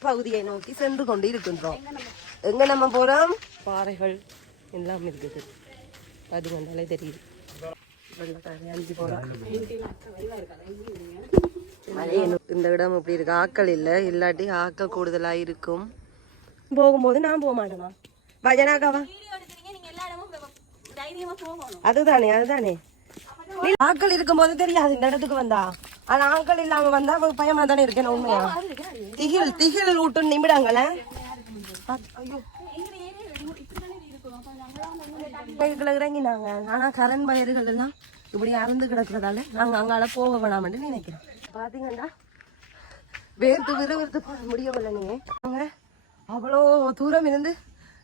பகுதியை நோக்கி சென்று கொண்டு இருக்கின்றோம் எங்க நம்ம போறோம்? பாறைகள் எல்லாம் இருக்குது. தெரியுது. அஞ்சு போறோம். மலையனு- இந்த இடம் இப்படி இருக்கு. ஆக்கள் இல்ல. இல்லாட்டி ஆக்கள் கூடுதலா இருக்கும். போகும்போது நான் போக மாட்டேனா பஜனாக்காவா அதுதானே அதுதானே. நீ ஆட்கள் இருக்கும்போது தெரியாது. இந்த இடத்துக்கு வந்தா. ஆனா ஆட்கள் இல்லாம வந்தா அவங்க பயமா தானே இருக்கேன் உண்மையா? திகில் திகில் ஊட்டும் நிமிடங்கள இறங்கினாங்க. ஆனா கரண் வயர்கள் எல்லாம் இப்படி அறந்து கிடக்குறதால நாங்க அங்கால போக வேணாம்னு நினைக்கிறோம். பாத்தீங்கன்னா வேர்த்து விறுவிறுத்து போக முடியவில்லை நீங்க அவ்வளோ தூரம் இருந்து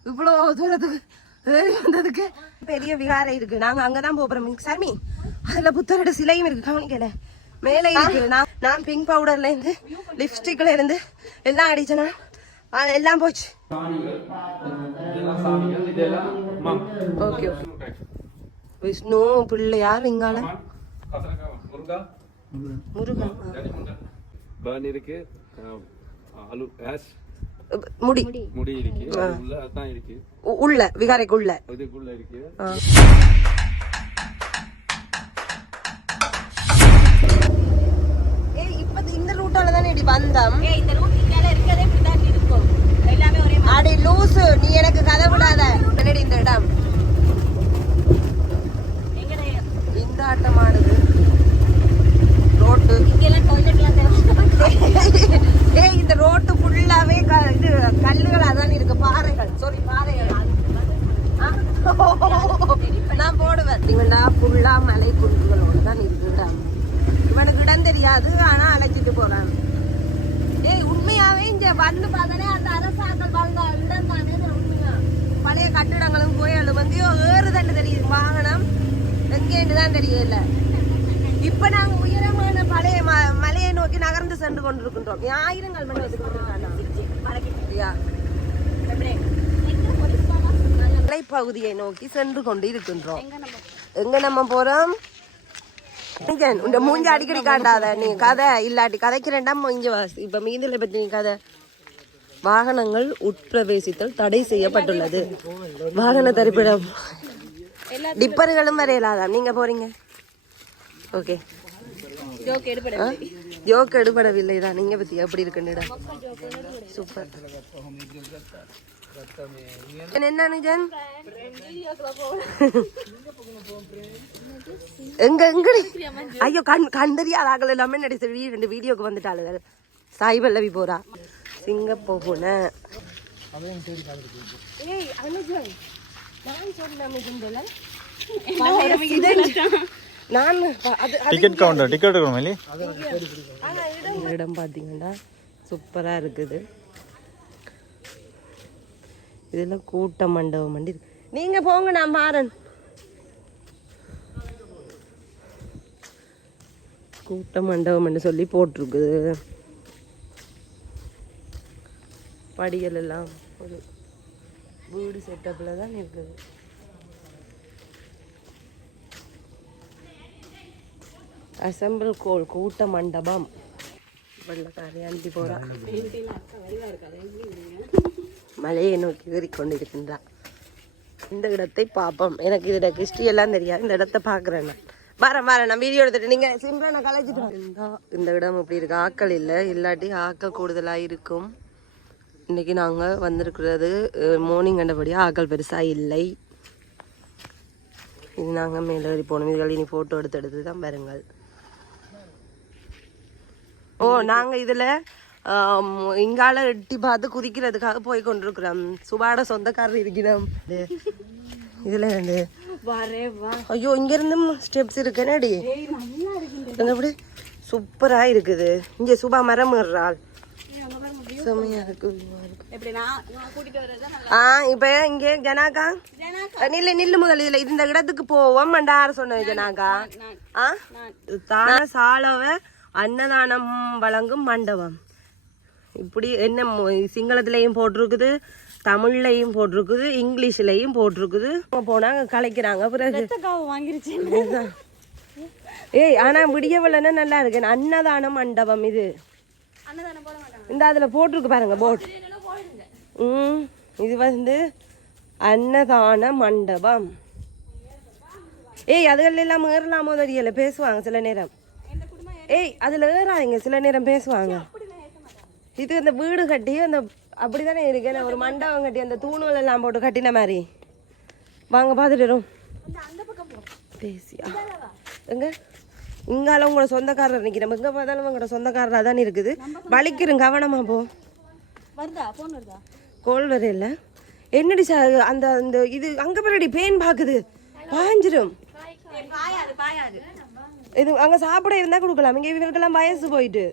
இவ்வளோ தூரத்துக்கு ஏறி வந்ததுக்கு பெரிய விகாரை இருக்கு. நாங்க அங்கதான் போறோம். சாமி அதுல புத்தரோட சிலையும் இருக்கு. கவனிக்கல. மேலே இருக்கு. நான் நான் பிங்க் பவுடர்ல இருந்து லிப்ஸ்டிக்ல இருந்து எல்லாம் அடிச்சேனா? எல்லாம் போச்சு. Okay okay. விஷ்ணு பிள்ளையார் இங்கால முருகன் பேர்ன் இருக்கு அஹ், அலு ஆஷ் முடி. முடி இருக்கு. உள்ள விகாரைக்குள்ள இதுக்குள்ள இருக்கு. ரூட்டால தானே இடி வந்தோம் இந்த ரூட் மேல இருக்கதே இப்படிதான் இருக்கும். எல்லாமே ஒரே அடி லூசு நீ எனக்கு கதை விடாத. என்னடி இந்த இடம்? இந்த ஆட்டமானது. ரோட்டு. ஏய் இந்த ரோட்டு ஃபுல்லாவே இது கல்லுகளா தான் இருக்கு. பாறைகள். சாரி பாறைகள்? நான் போடுவேன். இவனா ஃபுல்லா மலை குன்றுகளோட தான் இருக்குடா இவனுக்கு இடம் தெரியாது ஆனா அழைச்சிட்டு போறான் ஏய் உண்மையாவே இங்க வந்து பார்த்தாலே அந்த அரசாங்கம் வாழ்ந்த இடம் தானே உண்மையா? பழைய கட்டிடங்களும் கோயிலும் வந்து ஏறுதண்டு தெரியுது. வாகனம் எங்கேன்னு தான் தெரியல. இப்ப நாங்க உயரமான பழைய ம- மலையை நோக்கி நகர்ந்து சென்று கொண்டிருக்கின்றோம். ஆயிரங்கள் மணி வந்து கொண்டிருக்காங்க மலைப்பகுதியை நோக்கி சென்று கொண்டு இருக்கின்றோம் எங்க நம்ம போறோம்? இந்த மூஞ்ச அடிக்கடி காட்டாத நீ கதை இல்லாட்டி கதைக்கிறேன்டா வா. இப்ப மீதில பத்தி நீ கதை. வாகனங்கள் உட்பிரவேசித்தல் தடை செய்யப்பட்டுள்ளது. வாகன தரிப்பிடம். டிப்பர்களும் வரையலாதான் நீங்க போறீங்க. ஓகே. ஜோக் எடுபடவில்லை. தான். நீங்க பத்தி எப்படி இருக்குன்னு சூப்பர். என்ன நிஜன் எங்க எங்கடி? ஐயோ கண் கண் தெரியாத ஆகல எல்லாமே நடிச்ச ரெண்டு வீடியோக்கு வந்துட்டாளுகள் சாய் பல்லவி போறா. சிங்கப்பூர் போன. ஏய் அனுஜன். நான் சொன்ன மிகுந்தல நான் டிக்கெட் கவுண்டர் டிக்கெட் எடுக்கணும் ஆனா இடம் பார்த்தீங்கன்னா சூப்பரா இருக்குது. இதெல்லாம் கூட்ட மண்டபம் வண்டி இருக்கு. நீங்க போங்க நான் மாறன். கூட்ட மண்டபம்னு சொல்லி போட்டிருக்குது. படிகள் எல்லாம் ஒரு வீடு செட்டப்ல தான் இருக்குது. அசம்பிள் கோல் கூட்ட மண்டபம். வெள்ளக்காரி அஞ்சு போறா. மலையை நோக்கி ஏறிக்கொண்டிருக்கின்றான் இந்த இடத்தை பார்ப்போம் எனக்கு இதோட கிறிஸ்டி எல்லாம் தெரியாது. இந்த இடத்த பார்க்குறேன் நான். வரேன் வரேன். நான் வீடியோ எடுத்துட்டு நீங்க சிம்பிளா நான் கலைச்சிட்டு இந்த இடம் இப்படி இருக்கு. ஆக்கள் இல்லை. இல்லாட்டி ஆக்கள் கூடுதலாக இருக்கும். இன்றைக்கி நாங்கள் வந்திருக்கிறது மார்னிங் கண்டபடியாக ஆக்கள் பெருசாக இல்லை. இது நாங்கள் மேலே ஏறி போனோம். இதுகள் இனி ஃபோட்டோ எடுத்து எடுத்து தான் பாருங்கள் ஓ நாங்க இதுல இங்கால எட்டி பார்த்து குதிக்கிறதுக்காக போய் கொண்டிருக்கிறோம். சுபாட சொந்தக்காரர் இருக்கிறோம். இது- இதுல இருந்து வரே வா. ஐயோ இங்க இருந்தும் ஸ்டெப்ஸ் இருக்குனேடி எப்படி? சூப்பரா இருக்குது. இங்க சுபா மரம் ஏறுறாள். செம்மையா இருக்கு ஆ இப்ப இங்க ஜனாக்கா. நில்லு நில்லு முதல்ல இதுல. இந்த இடத்துக்கு போவோம் மண்டார சொன்னது ஜனாக்கா ஆ? தான சாலவ அன்னதானம் வழங்கும் மண்டபம். இப்படி என்ன சிங்களத்திலையும் போட்டிருக்குது தமிழ்லையும் போட்டிருக்குது இங்கிலீஷ்லயும் போட்டிருக்குது. அங்க போனா கலைக்கிறாங்க பிறகு. வாங்கிருச்சு. ஏய் ஆனா விடியவில்லைன்னா நல்லா இருக்கு. அன்னதான மண்டபம் இது? இந்த அதில் போட்டிருக்கு பாருங்க போட். ம் இது வந்து அன்னதான மண்டபம். ஏய் அதுகள் எல்லாம் ஏறலாமோ தெரியல பேசுவாங்க சில நேரம். ஏய் அதில் ஏறாதீங்க சில நேரம் பேசுவாங்க. இது அந்த வீடு கட்டி அந்த அப்படிதானே இருக்கு? என்ன ஒரு மண்டபம் கட்டி அந்த தூணுகள் எல்லாம் போட்டு கட்டின மாதிரி. வாங்க பார்த்துட்டு பேசியா எங்க? இங்கால உங்களோட சொந்தக்காரர் நிற்கிறோம் எங்கே பார்த்தாலும் உங்களோட சொந்தக்காரராக தானே இருக்குது. வலிக்கிறோம் கவனமா போ. வருதா? போன் வருதா? கோல் வரையில என்னடி சா அந்த அந்த இது அங்கே பாருடி பேன் பார்க்குது பாஞ்சிரும். பாயாது பாயாது. இது அங்கே சாப்பிட இருந்தால் கொடுக்கலாம். இங்கே இவருக்கெல்லாம் வயசு போயிட்டு.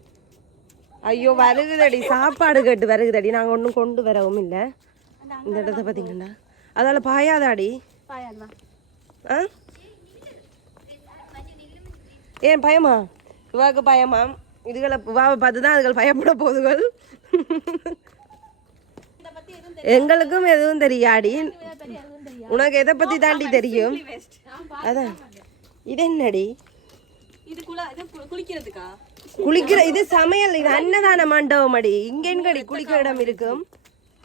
ஐயோ வருகுதடி. சாப்பாடு கேட்டு வருகுதடி. நாங்கள் ஒன்றும் கொண்டு வரவும் இல்லை. இந்த இடத்த பார்த்தீங்கன்னா அதால் பாயாதாடி. ஆ? ஏன் பயமா? இவாக்கு பயமா? இதுகளை இவாவை பார்த்து தான் அதுகள் பயப்பட போதுகள். எங்களுக்கும் எதுவும் தெரியாடி. உனக்கு எதை பத்தி தாண்டி தெரியும்? அதான். இது என்னடி? குளிக்கிற இது சமையல் இது அன்னதான மண்டபம் அடி. இங்க எங்கடி குளிக்கிற இடம் இருக்கும்?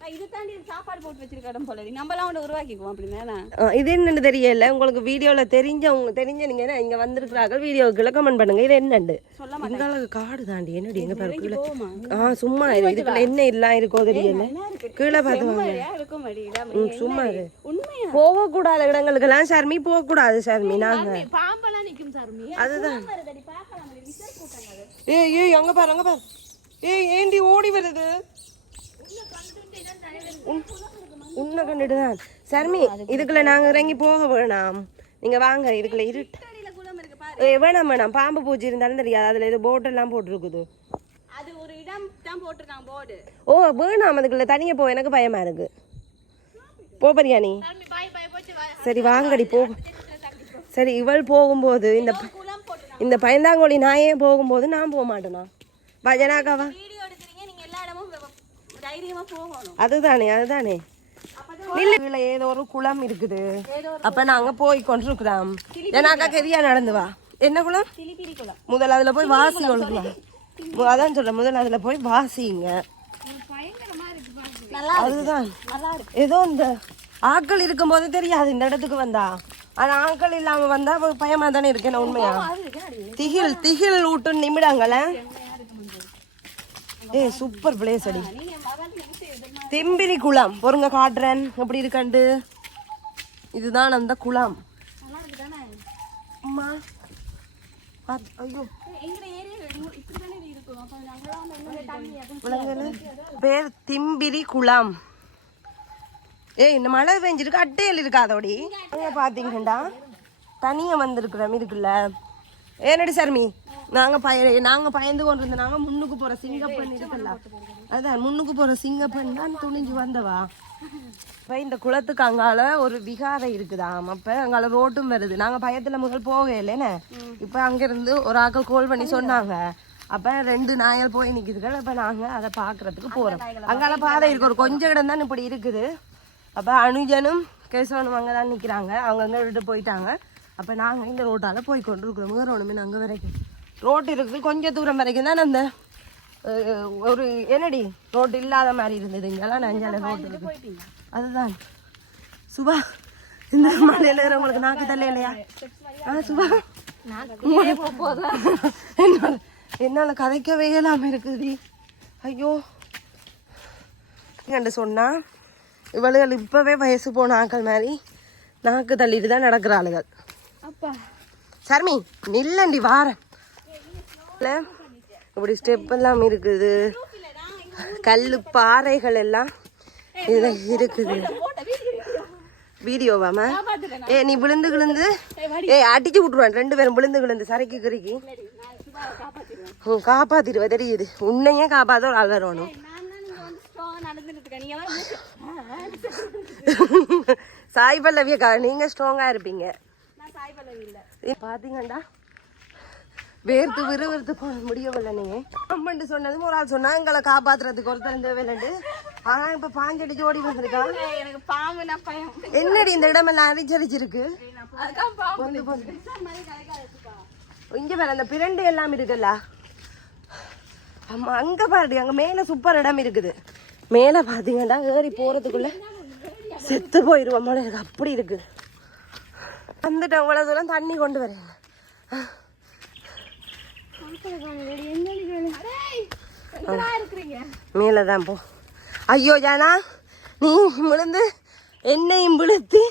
இது தாண்டி சாப்பாடு போட்டு வச்சிருக்க இடம் போல நம்மளாம் ஒன்று உருவாக்கிக்குவோம் அப்படின்னா ஆ, இது என்னன்னு தெரியல. உங்களுக்கு வீடியோல தெரிஞ்சவங்க தெரிஞ்ச நீங்க என்ன இங்க வந்திருக்கிறார்கள். வீடியோக்குள்ள கமெண்ட் பண்ணுங்க. இது என்னண்டு? சொல்ல இங்கால காடு தாண்டி என்னடி எங்க பாரு கீழே? ஆ சும்மா இதுக்குள்ள என்ன எல்லாம் இருக்கோ தெரியல. கீழே பார்த்து சும்மா உண்மையா? போகக்கூடாத இடங்களுக்கெல்லாம் நாங்க. சாருமி அதுதான். வருதடி பார்க்கலாம் விசர் கூட்டங்கள் ஏய் ஏய் அங்க பாரு அங்க பாரு. ஏய் ஏண்டி ஓடி வருது? உன்- உன்னை கண்டுட்டு தான். ஷர்மி இதுக்குள்ள நாங்க இறங்கி போக வேணாம். நீங்க வாங்க இதுக்குள்ள இருட்டு வேணாம் வேணாம். பாம்பு பூச்சி இருந்தாலும் தெரியாது. அதுல இது போட்டெல்லாம் போட்டிருக்குது. அது ஒரு இடம் தான் போட்டிருக்கான் போர்டு ஓ வேணாம். அதுக்குள்ள தனியா போ. எனக்கு பயமா இருக்கு. போ பரியா நீ சரி வாங்கடி போ. சரி இவள் போகும்போது இந்த இந்த பயந்தாங்கோழி நாயே போகும்போது நான் போக மாட்டேனா? பஜனாக்காவா வீடியோ எடுக்கிறீங்க நீங்க எல்லா இடமும் வ- தைரியமா போகணும் அதுதானே அதுதானே. நில்லுல ஏதோ ஒரு குளம் இருக்குது. அப்ப நாங்க போய் கொண்டிருக்கிறோம் ஏன்னாக்கா கெதியா நடந்து வா. என்ன குளம்? முதல்ல அதுல போய் வாசி ஒழுக்கலாம் அதான் சொல்றேன் முதல்ல அதுல போய் வாசிங்க. அதுதான். ஏதோ இந்த ஆட்கள் இருக்கும்போது தெரியாது இந்த இடத்துக்கு வந்தா. ஆனா ஆட்கள் இல்லாம வந்தா பயமா தானே இருக்கேன் உண்மையா? திகில் திகில் ஊட்டு நிமிடங்கள? ஏ சூப்பர் பிளேஸ் அடி. திம்பிலி குளம். பொருங்க காட்டுறேன். எப்படி இருக்கண்டு? இதுதான் அந்த குளம். அம்மா. ஐயோ. பேர் திம்பிரி குளம். ஏய் இந்த மழை பெஞ்சிருக்கு. அட்டையில் இருக்காதோடி. அங்க தனியாக தனியா வந்திருக்கிறோம் இருக்குல்ல ஏனடி சர்மி? நாங்க பய நாங்க பயந்து கொண்டு இருந்தோம் நாங்க முன்னுக்கு போற சிங்கப்பெண் இருக்குல்ல. அதான் முன்னுக்கு போற சிங்கப்பெண் தான் துணிஞ்சு வந்தவா. இப்ப இந்த குளத்துக்கு அங்கால ஒரு விகாரை இருக்குதாம் அப்ப அங்கால ரோட்டும் வருது. நாங்க பயத்துல முதல் போகலைன்னு இப்ப அங்க இருந்து ஒரு ஆக்கள் கோல் பண்ணி சொன்னாங்க. அப்ப ரெண்டு நாயல் போய் நிக்குதுகள். அப்ப நாங்க அதை பாக்குறதுக்கு போறோம். அங்கால பாதை இருக்கு. ஒரு கொஞ்சம் இடம் தான் இப்படி இருக்குது. அப்ப அனுஜனும் கேசவனும் அங்க தான் நிக்கிறாங்க. அவங்க அங்க விட்டு போயிட்டாங்க. அப்ப நாங்க இந்த ரோட்டால போய் கொண்டு இருக்கிறோம் வேற ஒண்ணுமே அங்க வரைக்கும். ரோட் இருக்குது. கொஞ்சம் தூரம் வரைக்கும் தான் அந்த ஒரு என்னடி? ரோட் இல்லாத மாதிரி இருந்தது. இங்கெல்லாம் நஞ்சால ரோட் இருக்கு அதுதான். சுபா இந்த மலையில உங்களுக்கு நாக்கு தள்ள இல்லையா ஆ சுபா. என்னால என்னால கதைக்கவே இல்லாம இருக்குதுடி ஐயோ. கண்டு சொன்னா இவளுகள் இப்பவே வயசு போன ஆட்கள் மாதிரி நாக்கு தள்ளிட்டு தான் நடக்கிற ஆளுகள். அப்பா. சர்மி நில்லண்டி வாரேன். இப்படி ஸ்டெப் எல்லாம் இருக்குது. கல்லு பாறைகள் எல்லாம் இதுல இருக்குது. வீடியோவாமா ஏ நீ விழுந்து விழுந்து. ஏ அடிச்சு விட்டுருவான். ரெண்டு பேரும் விழுந்து விழுந்து. சரைக்கு கிறுக்கி. ம், காப்பாத்திடுவ தெரியுது. உன்னையே காப்பாத்த ஒரு ஆள் வரணும் சாய் பல்லவியக்கா நீங்க ஸ்ட்ராங்கா இருப்பீங்க. பாத்தீங்கடா வேர்த்து விறுவிறுத்து போக முடியவில்லை நீங்க அம்மன்ட்டு சொன்னதும் ஒரு ஆள் சொன்னா எங்களை காப்பாத்துறதுக்கு ஒருத்தர் தேவையில்லைண்டு ஆனா இப்ப பாஞ்சடிச்சு ஓடி வந்திருக்கான் எனக்கு பாம்புனா பயம் என்னடி இந்த இடமெல்லாம் அரிச்சரிச்சிருக்கு? இங்க வேற அந்த பிரண்டு எல்லாம் இருக்குல்ல? ஆமா அங்க பாருடி அங்க மேல சூப்பர் இடம் இருக்குது. மேல பாத்தீங்கன்னா ஏறி போறதுக்குள்ள செத்து போயிருவோம் போல எனக்கு அப்படி இருக்குது வந்துட்டேன் இவ்வளவு தூரம் தண்ணி கொண்டு வரேன். மேலே தான் போ. ஐயோ ஜானா நீ விழுந்து என்னையும் விழுத்து.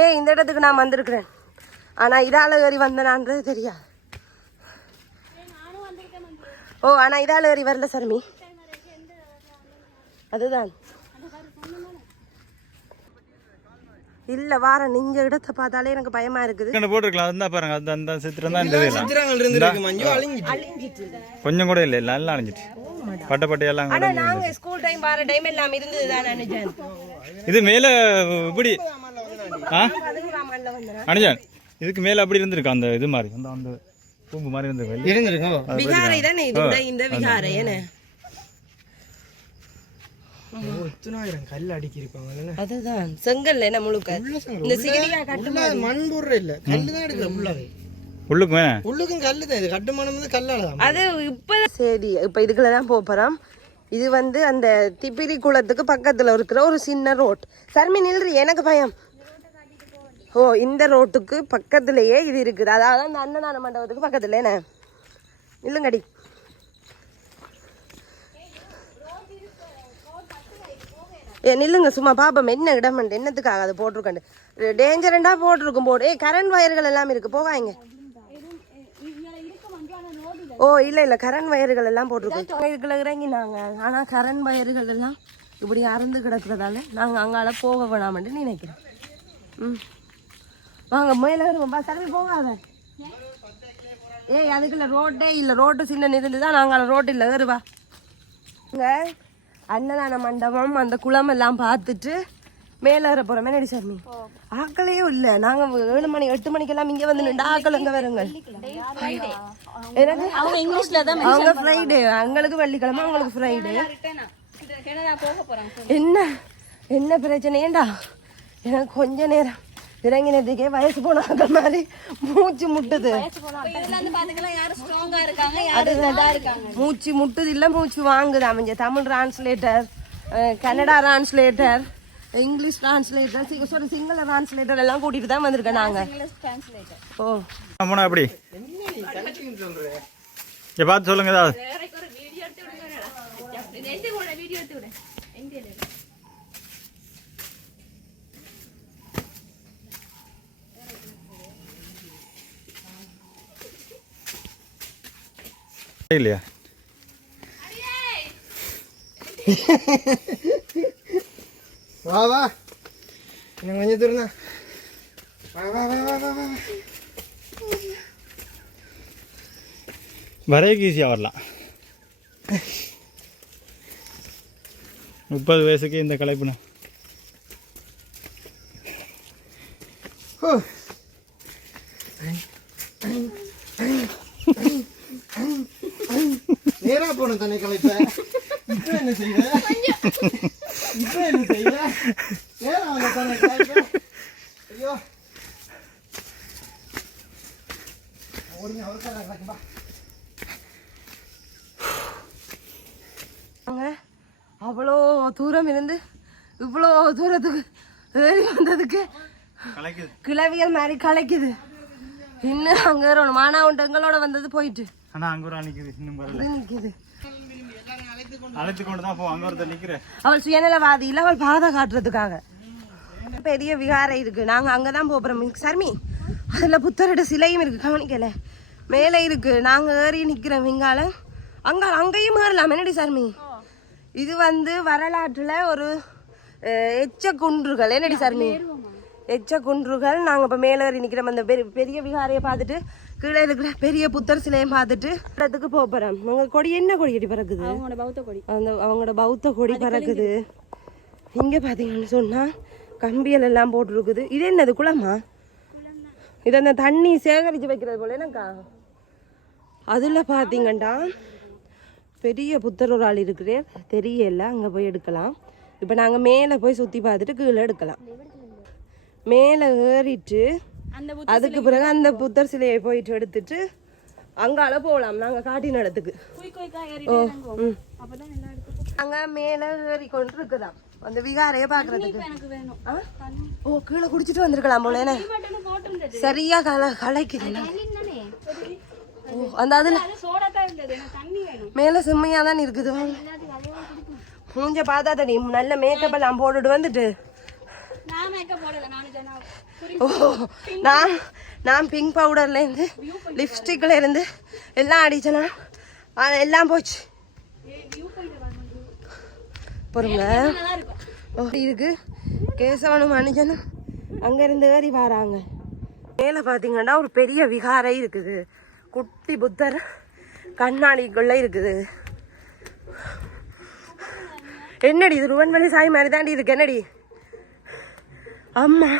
ஏ இந்த இடத்துக்கு நான் வந்திருக்கிறேன். ஆனா இதால ஏறி வந்தனான்றது தெரியாது. ஓ ஆனா இதால ஏறி வரல சர்மி. அதுதான். இல்ல வார நீங்க இடத்தை பார்த்தாலே எனக்கு பயமா இருக்குது. கண்டு போட்டிருக்கலாம். அதுதான் பாருங்க. அது அந்த சித்திரம் தான் இந்த இதெல்லாம். சித்திரங்கள் இருந்திருக்கு மஞ்சு அழிஞ்சிட்டு. கொஞ்சம் கூட இல்லை எல்லாம் அழிஞ்சிட்டு. பட்டை பட்டையெல்லாம் ஆனா நாங்க ஸ்கூல் டைம் வர டைம் எல்லாம் இருந்தது தான் நினைச்சேன் இது மேலே இப்படி. அனுஜன் இதுக்கு மேலே அப்படி இருந்திருக்கு. அந்த இது மாதிரி அந்த அந்த பூம்பு மாதிரி இருந்திருக்கு. இருந்திருக்கும். விகாரை தானே இது? இந்த- இந்த விகாரை என்ன? எத்தனாயிரம் கல் அடிக்கி இருப்பாங்க அதுதான். செங்கல் என்ன முழுக்க? இந்த சிகடியா கட்டு மண் போடுற இல்ல. கல்லு தான் உள்ளுக்கும்? கல்லு தான் இது. கட்டுமானம் வந்து கல்லால தான். அது இப்ப சரி இப்ப இதுக்குள்ள தான் போக போறோம். இது வந்து அந்த திப்பிரி குளத்துக்கு பக்கத்துல இருக்கிற ஒரு சின்ன ரோட். சர்மி நில்றி எனக்கு பயம். ஓ இந்த ரோட்டுக்கு பக்கத்துலயே இது இருக்குது. அதாவது அந்த அன்னதான மண்டபத்துக்கு பக்கத்துல என்ன? இல்லைங்கடி ஏ நில்லுங்க சும்மா பாப்போம் என்ன இடம் என்னத்துக்காக அதை போட்டிருக்கண்டு டேஞ்சரண்டா போட்டிருக்கும் போடு. ஏய் கரண்ட் வயர்கள் எல்லாம் இருக்கு போகாங்க ஓ இல்ல இல்ல கரண்ட் வயர்கள் எல்லாம் போட்டிருக்கோம். இதுக்குள்ள இறங்கினாங்க. ஆனா கரண்ட் வயர்கள் எல்லாம் இப்படி அறுந்து கிடக்குறதால நாங்க அங்கால போக வேணாமட்டு நினைக்கிறோம். ம். வாங்க மேல வருவோம் பா சரி போகாத. ஏய் அதுக்குள்ள ரோட்டே இல்ல. ரோட்டு சின்ன நிறுந்து தான் நாங்கள் ரோட்டு இல்லை ஏறுவா. இங்க அன்னதான மண்டபம் அந்த குளம் எல்லாம் பார்த்துட்டு மேல ஏற போறோம். மேலடி சாமி? ஆக்களையும் இல்ல. நாங்க ஏழு மணி எட்டு மணிக்கெல்லாம் இங்க வந்து நின்று ஆக்கள் எங்க வருங்க எனக்கு அவங்க இங்கிலீஷ்ல தான் அவங்க ஃப்ரைடே எங்களுக்கு வெள்ளிக்கிழமை அவங்களுக்கு ஃப்ரைடே என்ன? என்ன பிரச்சனையேண்டா எனக்கு கொஞ்ச நேரம். இறங்கினதுக்கே வயசு போனாங்க மாதிரி மூச்சு முட்டுது. இதுல இருந்து பாத்துக்கலாம் யாரு ஸ்ட்ராங்கா இருக்காங்க யாரு இதா இருக்காங்க. மூச்சு முட்டுது இல்ல மூச்சு வாங்குது. அமைஞ்ச Tamil translator Kannada translator English translator sorry Sinhala translator எல்லாம் கூட்டிட்டு தான் வந்திருக்கேன் நாங்க. இங்கிலீஷ் டிரான்ஸ்லேட்டர் ஓ. இங்கே பார்த்து சொல்லுங்க ஏதாவது ஒரு வீடியோ எடுத்து விடுங்க எந்த கூட வீடியோ எடுத்து விடு எங்க இல்லையா வா வா இன்னும் கொஞ்சம் தூரம் வா வா வா வா வா வா வரைக்கு ஈஸியாக வரலாம் முப்பது வயசுக்கு இந்த கலைப்புனா போன தண்ணி கலைப்ப இப்ப என்ன செய்வ? இப்ப என்ன செய்வ? நேரா வந்த தண்ணி கலைப்ப ஐயோ. அவ்வளோ தூரம் இருந்து இவ்வளோ தூரத்துக்கு ஏறி வந்ததுக்கு கிளவியல் மாதிரி கலைக்குது. இன்னும் அங்கே வரணும் மானாவுண்டு எங்களோட வந்தது போயிட்டு. ஆனால் அங்கே நிற்குது இன்னும் நிக்குது அழைத்து கொண்டு தான் ஒருத்தர் நிக்கிறேன். அவள் சுயநலவாதி அவள் பாதை காட்டுறதுக்காக. பெரிய விகாரை இருக்கு. நாங்க அங்கதான் போறோம். சர்மி அதுல புத்தரோட சிலையும் இருக்கு. கவனிக்கல. மேலே இருக்கு. நாங்க ஏறி நிக்கிறோம் இங்கால. அங்க அங்கேயும் ஏறலாம். என்னடி சர்மி? இது வந்து வரலாற்றுல ஒரு எச்ச குன்றுகள் என்னடி சர்மி? எச்ச குன்றுகள் நாங்க இப்ப மேலே ஏறி நிக்கிறோம். அந்த பெரிய பெரிய விகாரையை பார்த்துட்டு கீழே இருக்கிற பெரிய புத்தர் சிலையும் பார்த்துட்டு இடத்துக்கு போக போறோம் உங்க கொடி என்ன கொடி கட்டி பறக்குது? அவங்களோட பௌத்த கொடி. அந்த அவங்களோட பௌத்த கொடி பறக்குது. இங்க பாத்தீங்கன்னு சொன்னா கம்பியல் எல்லாம் போட்டிருக்குது. இது என்னது குளமா? இது அந்த தண்ணி சேகரிச்சு வைக்கிறது போல என்னக்கா? அதுல பாத்தீங்கன்னா பெரிய புத்தர் ஒரு ஆள் இருக்கிறார் தெரியல அங்க போய் எடுக்கலாம். இப்போ நாங்க மேலே போய் சுத்தி பார்த்துட்டு கீழே எடுக்கலாம். மேலே ஏறிட்டு அதுக்கு பிறகு அந்த புத்தர் சிலையை போயிட்டு எடுத்துட்டு அங்கால போகலாம் நாங்க காட்டின இடத்துக்கு. எல்லா இடத்துக்கும் அங்க மேல ஏறி கொண்டு இருக்குதாம் அந்த விகாரைய? தண்ணி ஓ கீழே குடிச்சிட்டு வந்திருக்கலாம் போல சரியா கல கலைக்குது. ஓ அந்த அதுல மேல செம்மையா தான் இருக்குது. மூஞ்ச பார்த்தா தெரியும் நல்ல மேக்கப் எல்லாம் போட்டுட்டு வந்துட்டு. ஓ நான் நான் பிங்க் பவுடர்ல இருந்து லிப்ஸ்டிக்ல இருந்து எல்லாம் அடிச்சனா ஆ, எல்லாம் போச்சு. பொறுங்க இருக்கு. கேசவனும் மனுஜனும் அங்க இருந்து ஏறி வராங்க. மேல பாத்தீங்கன்னா ஒரு பெரிய விகாரை இருக்குது. குட்டி புத்தர் கண்ணாடிக்குள்ள இருக்குது. என்னடி இது? ருவன்வெளி சாய் மாதிரி தாண்டி இருக்கு. என்னடி? அம்மா.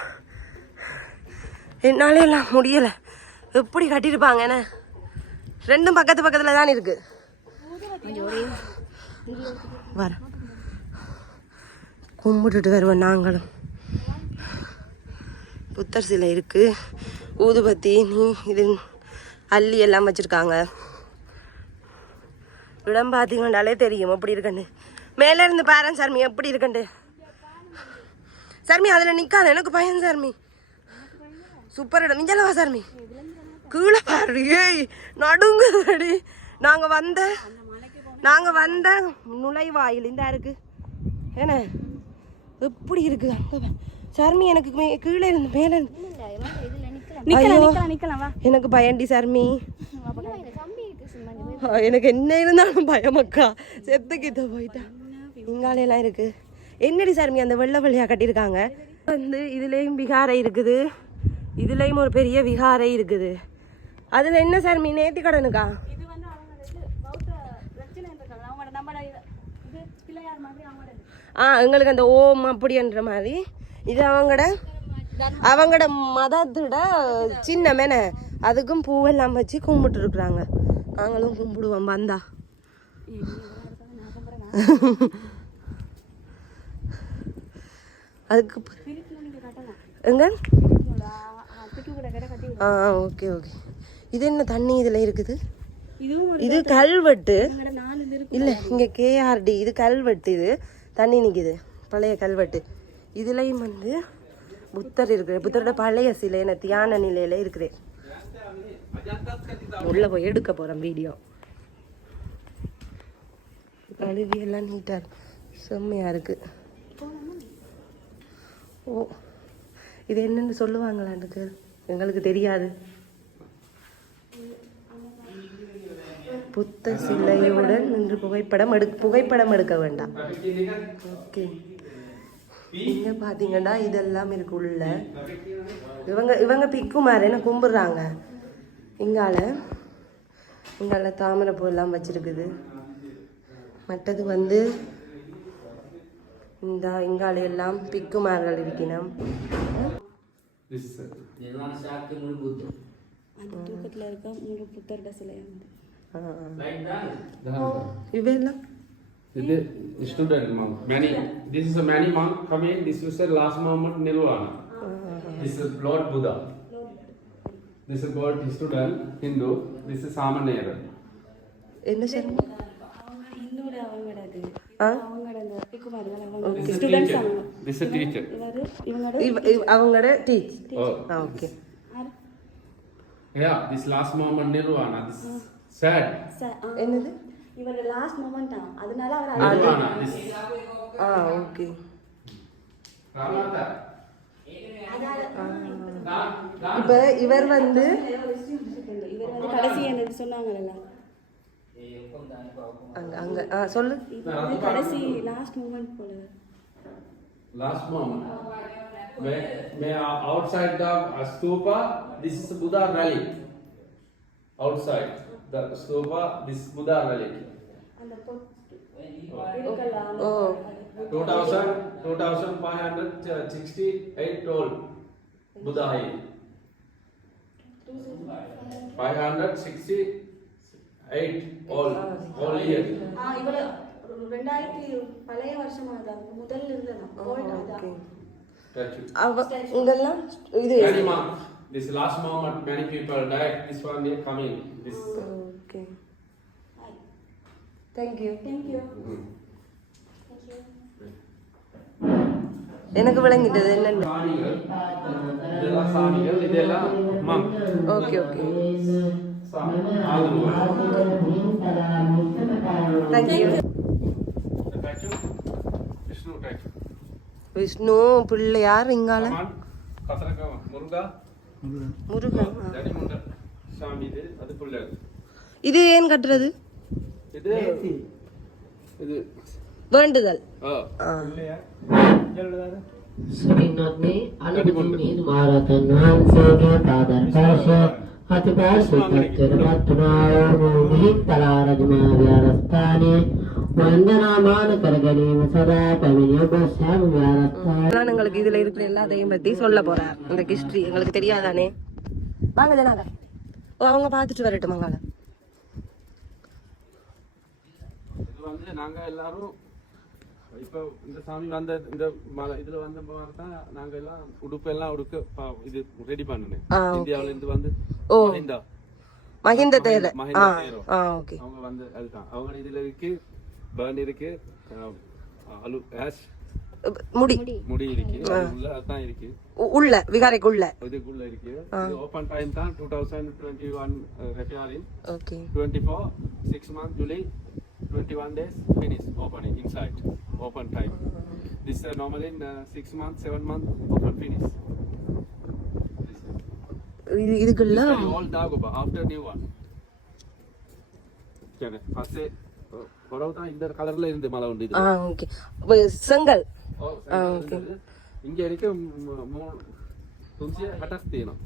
என்னால எல்லாம் முடியல. எப்படி கட்டியிருப்பாங்க என்ன? ரெண்டும் பக்கத்து பக்கத்துல தான் இருக்கு. வர. கும்பிட்டுட்டு வருவோம் நாங்களும். புத்தர் சிலை இருக்கு. ஊதுபத்தி நீ இது அள்ளி எல்லாம் வச்சிருக்காங்க. இடம் பார்த்தீங்கன்னாலே தெரியும் எப்படி இருக்குன்னு. மேலே இருந்து பாருங்க சார்மி எப்படி இருக்கண்டு சர்மி அதில் நிற்காது எனக்கு பயம் சார்மி. சூப்பர் இடம். மிஞ்சலவா சர்மி கீழே பாரு. ஏய் நடுங்குதடி. நாங்கள் வந்த நாங்கள் வந்த நுழைவாயில். இந்த இருக்கு. என்ன? எப்படி இருக்கு? அங்கே. சர்மி எனக்கு மே- கீழே இருந்து மேலே இருந்து. எனக்கு பயண்டி சர்மி. எனக்கு என்ன இருந்தாலும் பயமக்கா செத்து கிட்ட போயிட்டா. இங்காலையெல்லாம் இருக்கு. என்னடி சர்மி அந்த வெள்ளை வெள்ளையா கட்டியிருக்காங்க? வந்து இதுலேயும் விகாரை இருக்குது. இதுலேயும் ஒரு பெரிய விகாரை இருக்குது. அதில் என்ன சர்மி நேத்தி கடனுக்கா. ஆ எங்களுக்கு அந்த ஓம் அப்படின்ற மாதிரி. இது அவங்களோட அவங்களோட மதத்தோட சின்னமேன அதுக்கும் பூவெல்லாம் வச்சு கும்பிட்டு இருக்கிறாங்க நாங்களும் கும்பிடுவோம் வந்தா. அதுக்கு எங்க? ஆ ஓகே ஓகே. இது என்ன தண்ணி இதில் இருக்குது? இது கல்வெட்டு. இல்லை இங்கே கேஆர்டி இது கல்வெட்டு இது. தண்ணி நிற்கிது பழைய கல்வெட்டு. இதுலேயும் வந்து புத்தர் இருக்குது. புத்தரோட பழைய சிலை என்ன தியான நிலையில இருக்குது. உள்ள போய் எடுக்க போகிறேன் வீடியோ. கழுவி எல்லாம் நீட்டாக இருக்கு. செம்மையாக இருக்கு. ஓ இது என்னன்னு சொல்லுவாங்களான்றது எங்களுக்கு தெரியாது. புத்த சிலையுடன் நின்று புகைப்படம் எடு புகைப்படம் எடுக்க வேண்டாம். ஓகே. இங்க பாத்தீங்கன்னா இதெல்லாம் இருக்கு உள்ள. இவங்க இவங்க பிக்குமார் என்ன கும்பிடுறாங்க. இங்கால இங்கால தாமரை பூ எல்லாம் வச்சிருக்குது. மற்றது வந்து இந்த இங்கால எல்லாம் பிக்குமார்கள் இருக்கணும் This is அந்த தூக்கத்துல இருக்க முழு புத்தரோட சிலை வந்து ஆ, ஆ. இவையெல்லாம் இது student monk. Many. This is a many monk come in. This is the last moment nirvana. This is Lord Buddha. This is called student Hindu. This is Samanera. என்ன சார் அவங்க ஹிந்துவோட அவங்களோட இது ஆ அவங்களோட அந்த பிக்குமார்கள் அவங்க This is ஸ்டூடெண்ட்ஸ் teacher. அவங்க This is teacher. இவரு இவங்களோட இவ இவ- அவங்களோட டீச். ஆ ஓகே யாரு? Yeah. This last moment nirvana. This is sad. ச- ஆ. என்னது இவரோட லாஸ்ட் மூமெண்ட் தான் அதனால அவர் Nirvana. This. ஆ ஓகே. இப்போ இவர் வந்து இவர் வந்து கடைசி அந்த சொன்னாங்கல்ல அங்க அங்க ஆ சொல்லு கடைசி லாஸ்ட் மூமெண்ட் போல last moment. Where, where outside the stupa, this is Buddha relic. Outside the stupa, this Buddha relic. Oh. 2000, 2568 toll Buddha height. 568 all all year. Ah, ரெண்டாயிரத்தி பழைய வருஷமா அது முதல்ல இருந்ததான் ஓல்ட் அதான் ஓகே Statue. அவ இங்கெல்லாம் இது Many monk, This last moment, many people died. This one they coming. This. Okay thank you thank you எனக்கு விளங்கிட்டது என்னன்னு சாமிகள் இதெல்லாம் சாமிகள் இதெல்லாம் மம் ஓகே ஓகே சாமி ஆதரவு தேங்க்யூ டாச்சு விஷ்ணு பிள்ளையார் இங்கால முருகன் இது ஏன் கட்டுறது வேண்டுதல் శ్రీనాథ్ని అనుభూతిని మారతన్నాన్సేదాదర్కాశ అతిపార్శ్వతత్వరపత్నాయోగి తలారజమావ్యారస్థానే எங்களுக்கு இதுல இருக்கிற எல்லாத்தையும் பத்தி சொல்ல போறார். அந்த கிஸ்ட்ரி எங்களுக்கு தெரியாதானே? வாங்க ஜனாங்க அவங்க பாத்துட்டு வரட்டும் வாங்க வந்து நாங்க எல்லாரும் இப்போ இந்த சாமி வந்த இந்த மலை இதுல வந்த மாதிரி தான் நாங்க எல்லாம் உடுப்பு எல்லாம் உடுக்க இது ரெடி பண்ணுனேன் இந்தியாவுல இருந்து வந்து ஓ. மஹிந்த. தேவர் மஹிந்த தேவர் அவங்க வந்து அதுதான். அவங்க இதுல இருக்கு பேர்ன் இருக்கு. அலு ஆஷ் முடி. முடி இருக்கு. உள்ள அதுதான் இருக்கு. உள்ள விகாரைக்குள்ள. இதுக்குள்ள இருக்கு. இது ஓப்பன் டைம் தான் two thousand twenty one ரெஃபியாரின் okay twenty four six month July twenty one days finish opening inside open time this normally in six month seven month open finish இது இதுக்குள்ள? All Dagoba after new one. சரி first புடவை தான் இந்த கலர்ல இருந்து மழை உண்டு ஆ ஓகே செங்கல் ஓ, சரி, இருந்தது. இங்க இருக்க மூணு துளசியை செய்யணும்